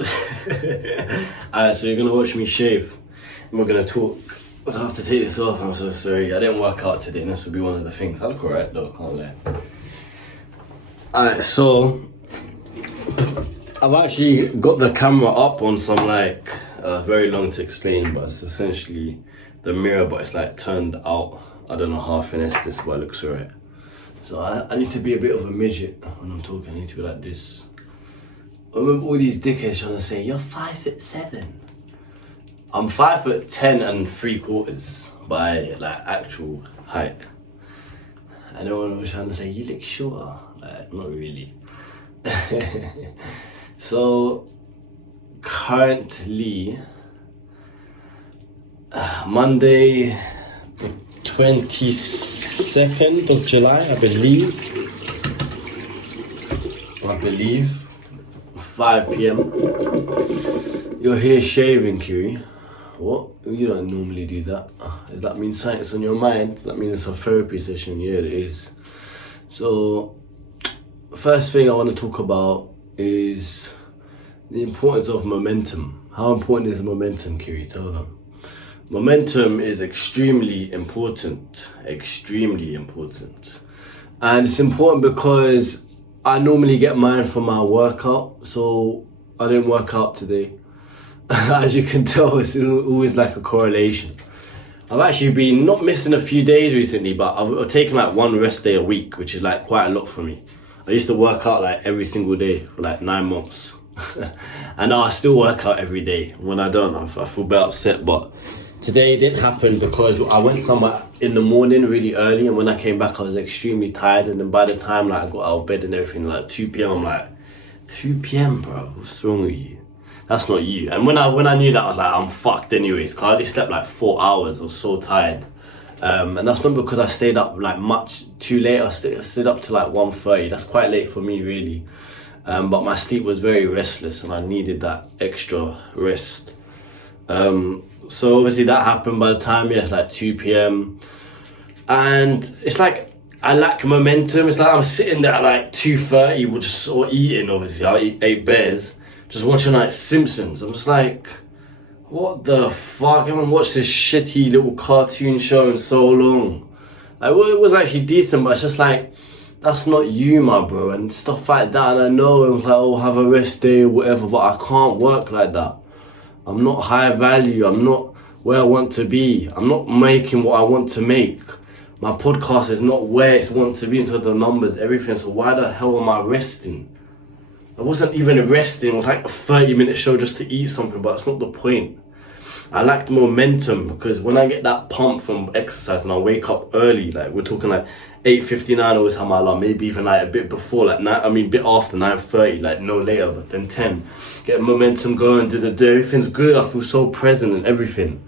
Alright, so you're gonna watch me shave and we're gonna talk. So I have to take this off, I'm so sorry. I didn't work out today and this will be one of the things. I look alright though, can't lie. Alright, so I've actually got the camera up on some like, very long to explain, but it's essentially the mirror, but it's like turned out. I don't know how I finessed this, but it looks alright. So I need to be a bit of a midget when I'm talking. I need to be like this. I remember all these dickheads trying to say, you're 5'7". I'm 5'10" 3/4 by like actual height. And everyone was trying to say, you look shorter. Like, not really. So, currently, Monday, 22nd of July, I believe, 5 p.m. You're here shaving, Kiri. What? You don't normally do that. Does that mean something's on your mind? Does that mean it's a therapy session? Yeah, it is. So, first thing I want to talk about is the importance of momentum. How important is momentum, Kiri? Tell them. Momentum is extremely important. Extremely important. And it's important because I normally get mine from my workout, so I didn't work out today. As you can tell, it's always like a correlation. I've actually been not missing a few days recently, but I've taken like one rest day a week, which is like quite a lot for me. I used to work out like every single day for like 9 months. And now I still work out every day. When I don't, I feel a bit upset, but today it didn't happen because I went somewhere in the morning really early, and when I came back I was extremely tired, and then by the time like I got out of bed and everything, like 2 p.m, I'm like, 2 p.m, bro, what's wrong with you? That's not you. And when I knew that, I was like, I'm fucked anyways, because I already slept like 4 hours. I was so tired. And that's not because I stayed up like much too late. I stayed up to like 1:30. That's quite late for me, really. But my sleep was very restless and I needed that extra rest. So obviously that happened by the time, it's like 2 p.m. And it's like, I lack momentum. It's like I'm sitting there at like 2:30, we're just sort of eating, obviously. I ate bears. Just watching like Simpsons. I'm just like, what the fuck? I haven't watched this shitty little cartoon show in so long. Like, well, it was actually decent, but it's just like, that's not you, my bro, and stuff like that. And I know it was like, oh, have a rest day or whatever, but I can't work like that. I'm not high value. I'm not where I want to be. I'm not making what I want to make. My podcast is not where it's want to be in terms of the numbers, everything. So why the hell am I resting? I wasn't even resting. It was like a 30-minute show just to eat something, but that's not the point. I lacked momentum because when I get that pump from exercise and I wake up early, like we're talking like 8:59 always have my alarm, maybe even like a bit before, like a bit after 9:30, like no later, but then 10. Get momentum going, do everything's good. I feel so present and everything.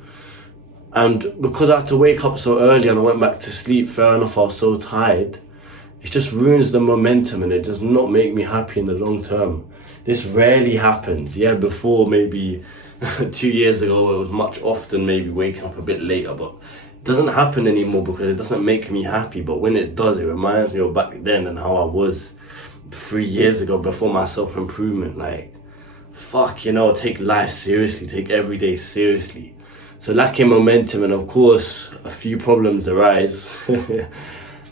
And because I had to wake up so early and I went back to sleep, fair enough, I was so tired. It just ruins the momentum and it does not make me happy in the long term. This rarely happens. Yeah, before maybe 2 years ago, it was much often maybe waking up a bit later, but it doesn't happen anymore because it doesn't make me happy. But when it does, it reminds me of back then and how I was 3 years ago before my self-improvement. Like, fuck, take life seriously, take every day seriously. So lacking momentum, and of course, a few problems arise.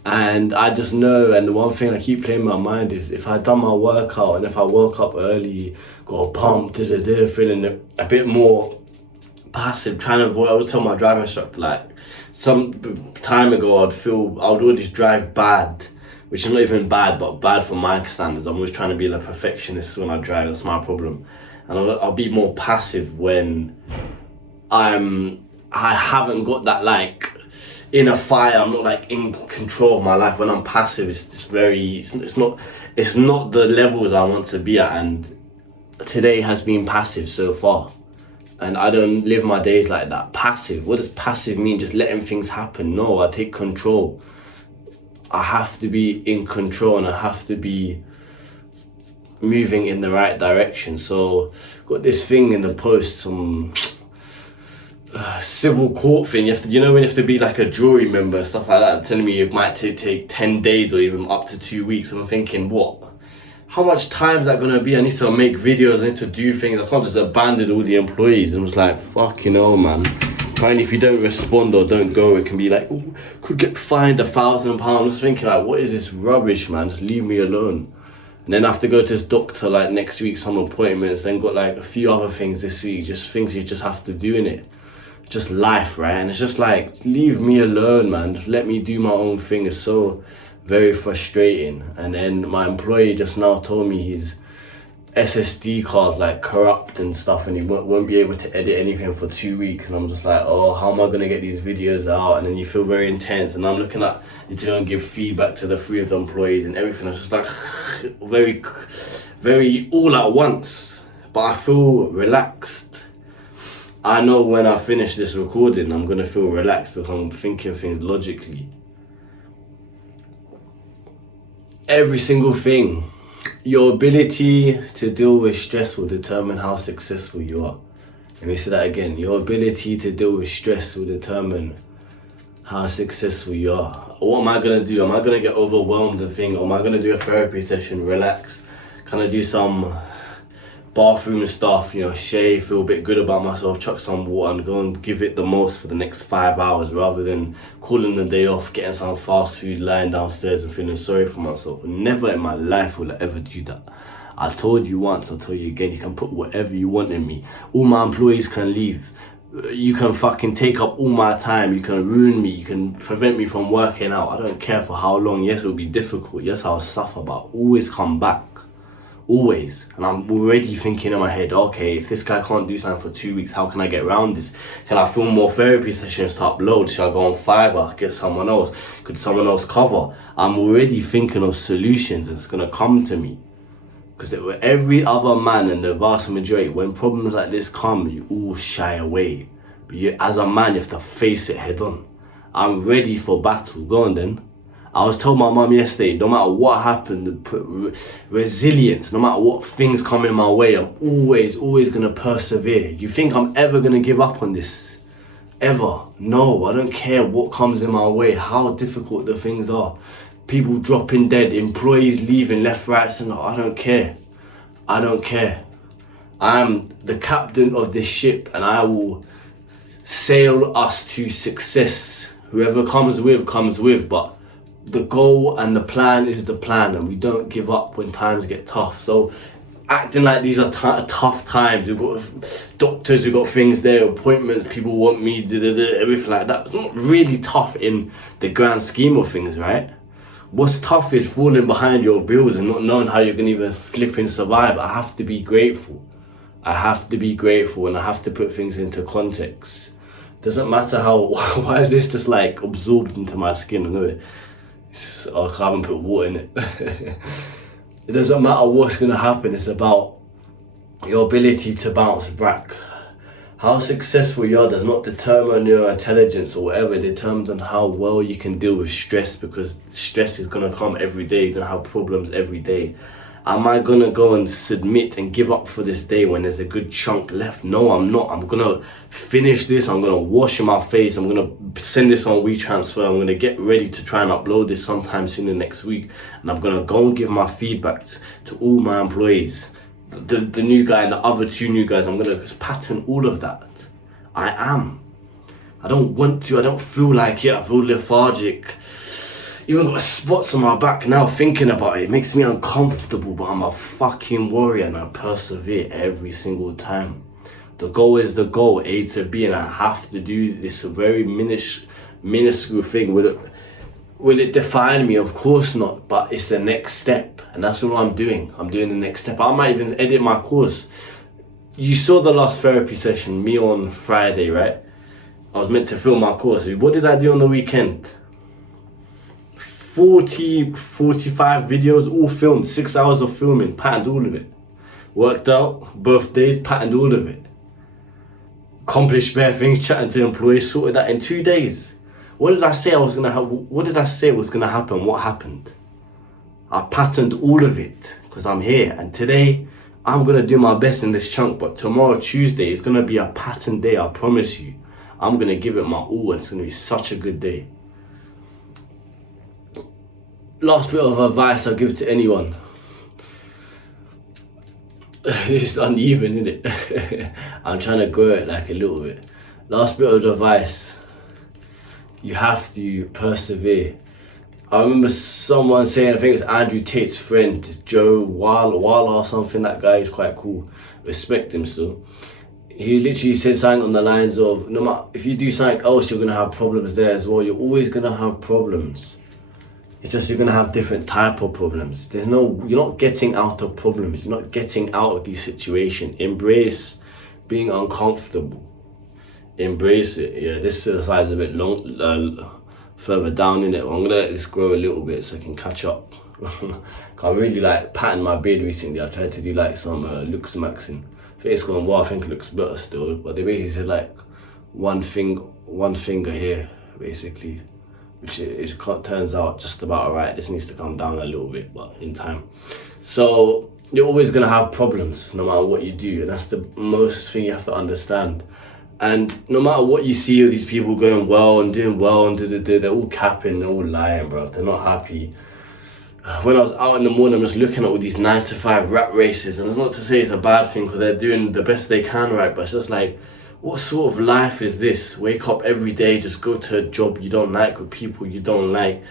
And I just know, and the one thing I keep playing in my mind is if I done my workout and if I woke up early, got a pump, feeling a bit more passive, trying to avoid. I was telling my driving instructor, like, some time ago I would always drive bad, which is not even bad, but bad for my standards. I'm always trying to be like a perfectionist when I drive, that's my problem. And I'll be more passive when I haven't got that like in a fire. I'm not like in control of my life. When I'm passive, it's just it's not the levels I want to be at, and today has been passive so far. And I don't live my days like that. Passive, what does passive mean? Just letting things happen? No, I take control. I have to be in control and I have to be moving in the right direction. So got this thing in the post, some civil court thing. You have to, when you have to be like a jury member and stuff like that, telling me it might take 10 days or even up to 2 weeks. And I'm thinking, what? how much time is that gonna be? I need to make videos, I need to do things. I can't just abandon all the employees. And I was like, fucking hell, man. Kind if you don't respond or don't go, it can be like, ooh, could get fined £1,000. I'm just thinking like, what is this rubbish, man? Just leave me alone. And then I have to go to this doctor like next week, some appointments, then got like a few other things this week, just things you just have to do in it. Just life, right? And it's just like, leave me alone, man. Just let me do my own thing. It's so very frustrating. And then my employee just now told me his SSD card's like corrupt and stuff, and he won't be able to edit anything for 2 weeks. And I'm just like, oh, how am I gonna get these videos out? And then you feel very intense. And I'm looking at it to go and give feedback to the 3 of the employees and everything. It's just like very all at once. But I feel relaxed. I know when I finish this recording, I'm gonna feel relaxed because I'm thinking things logically. Every single thing. Your ability to deal with stress will determine how successful you are. Let me say that again. Your ability to deal with stress will determine how successful you are. What am I gonna do? Am I gonna get overwhelmed and think, or am I gonna do a therapy session, relax? Can I do some bathroom stuff, shave, feel a bit good about myself, chuck some water and go and give it the most for the next 5 hours rather than calling the day off, getting some fast food, lying downstairs and feeling sorry for myself. Never in my life will I ever do that. I told you once, I'll tell you again, you can put whatever you want in me. All my employees can leave. You can fucking take up all my time, you can ruin me, you can prevent me from working out. I don't care for how long. Yes, it'll be difficult. Yes, I'll suffer, but I'll always come back. Always. And I'm already thinking in my head, okay, if this guy can't do something for 2 weeks, how can I get around this? Can I film more therapy sessions to upload? Should I go on Fiverr, get someone else? Could someone else cover? I'm already thinking of solutions that's gonna come to me. Because every other man, and the vast majority, when problems like this come, you all shy away. But you, as a man, you have to face it head on. I'm ready for battle. Go on then. I was told my mum yesterday, no matter what happened, resilience, no matter what things come in my way, I'm always gonna persevere. You think I'm ever gonna give up on this? Ever? No, I don't care what comes in my way, how difficult the things are. People dropping dead, employees leaving left, right, center. I don't care. I don't care. I'm the captain of this ship and I will sail us to success. Whoever comes with, but the goal and the plan is the plan, and we don't give up when times get tough. So acting like these are tough times, we've got doctors, we've got things there, appointments, people want me, everything like that. It's not really tough in the grand scheme of things, right? What's tough is falling behind your bills and not knowing how you're gonna even flipping survive. I have to be grateful. And I have to put things into context. Doesn't matter how, why is this just like absorbed into my skin? I know it. I haven't put water in it. It doesn't matter what's gonna happen, it's about your ability to bounce back. How successful you are does not determine your intelligence or whatever. It determines on how well you can deal with stress, because stress is gonna come every day. You're gonna have problems every day. Am I gonna go and submit and give up for this day when there's a good chunk left? No, I'm not. I'm gonna finish this. I'm gonna wash my face. I'm gonna send this on WeTransfer. I'm gonna get ready to try and upload this sometime soon in next week. And I'm gonna go and give my feedback to all my employees. The new guy and the other 2 new guys, I'm gonna pattern all of that. I am. I don't want to. I don't feel like it. I feel lethargic. Even got spots on my back now thinking about it. It makes me uncomfortable, but I'm a fucking warrior and I persevere every single time. The goal is the goal, A to B, and I have to do this very minuscule thing. Will it define me? Of course not, but it's the next step, and that's what I'm doing. I'm doing the next step. I might even edit my course. You saw the last therapy session, me on Friday, right? I was meant to film my course. What did I do on the weekend? 45 videos, all filmed, 6 hours of filming, patterned all of it. Worked out, birthdays, patterned all of it. Accomplished bare things, chatting to employees, sorted that in 2 days. What did I say was gonna happen? What happened? I patterned all of it, because I'm here. And today, I'm gonna do my best in this chunk, but tomorrow, Tuesday, is gonna be a pattern day, I promise you. I'm gonna give it my all, and it's gonna be such a good day. Last bit of advice I'll give to anyone. It's uneven, isn't it? I'm trying to grow it like a little bit. Last bit of advice, you have to persevere. I remember someone saying, I think it's Andrew Tate's friend, Joe Walla or something, that guy is quite cool. Respect him still. He literally said something on the lines of, no matter if you do something else, you're gonna have problems there as well. You're always gonna have problems. It's just you're gonna have different type of problems. You're not getting out of problems. You're not getting out of these situations. Embrace being uncomfortable. Embrace it. Yeah, this exercise is a bit long, further down in it. I'm gonna let this grow a little bit so I can catch up. I really like patting my beard recently. I tried to do like some looks maxing. I think it's going well. I think it looks better still. But they basically said like one finger here, basically, which it turns out just about alright. This needs to come down a little bit, but in time. So you're always gonna have problems no matter what you do, and that's the most thing you have to understand. And no matter what you see of these people going well and doing well and they're all capping, they're all lying, bro. They're not happy. When I was out in the morning, I'm just looking at all these 9-to-5 rat races, and it's not to say it's a bad thing because they're doing the best they can, right? But it's just like, what sort of life is this? Wake up every day, just go to a job you don't like with people you don't like.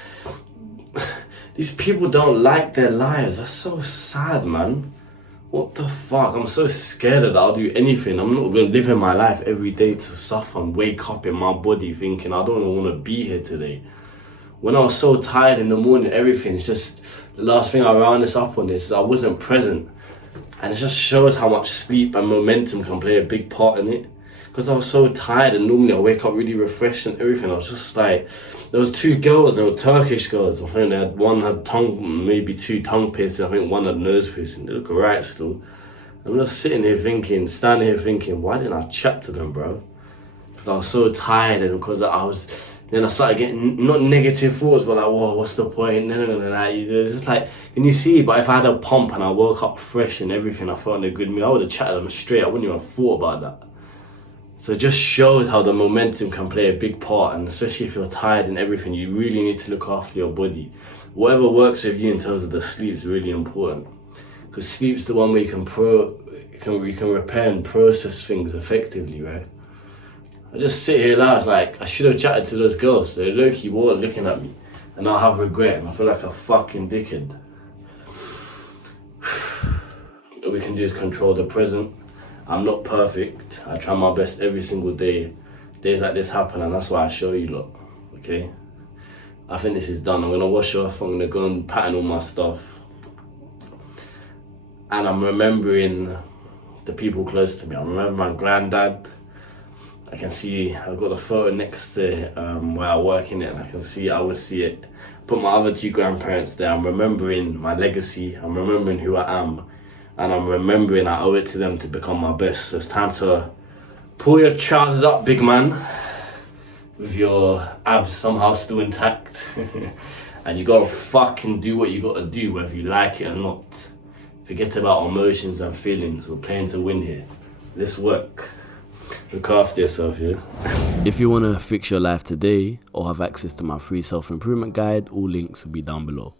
These people don't like their lives. That's so sad, man. What the fuck? I'm so scared that I'll do anything. I'm not going to live in my life every day to suffer and wake up in my body thinking I don't want to be here today. When I was so tired in the morning, everything, it's just, the last thing I round this up on is I wasn't present. And it just shows how much sleep and momentum can play a big part in it. Because I was so tired and normally I wake up really refreshed and everything. I was just like, there was 2 girls, they were Turkish girls. I think one had maybe 2 tongue piercings. I think one had nose piercing. They look alright still. I'm just standing here thinking, why didn't I chat to them, bro? Because I was so tired and because then I started getting, not negative thoughts, but like, whoa, what's the point? It's just like, can you see? But if I had a pump and I woke up fresh and everything, I felt in a good mood, I would have chatted them straight. I wouldn't even have thought about that. So it just shows how the momentum can play a big part, and especially if you're tired and everything, you really need to look after your body. Whatever works with you in terms of the sleep is really important, because sleep's the one where you can repair and process things effectively, right? I just sit here now, it's like, I should have chatted to those girls. They're low-key bored looking at me, and I'll have regret, and I feel like a fucking dickhead. All we can do is control the present. I'm not perfect. I try my best every single day. Days like this happen, and that's why I show you lot, okay? I think this is done. I'm gonna wash off, I'm gonna go and pattern all my stuff. And I'm remembering the people close to me. I remember my granddad. I can see, I've got the photo next to where I work in it, and I would see it. Put my other 2 grandparents there. I'm remembering my legacy. I'm remembering who I am. And I'm remembering I owe it to them to become my best. So it's time to pull your trousers up, big man, with your abs somehow still intact. And you gotta fucking do what you gotta do, whether you like it or not. Forget about emotions and feelings. We're playing to win here. Let's work. Look after yourself, yeah? If you want to fix your life today or have access to my free self-improvement guide, all links will be down below.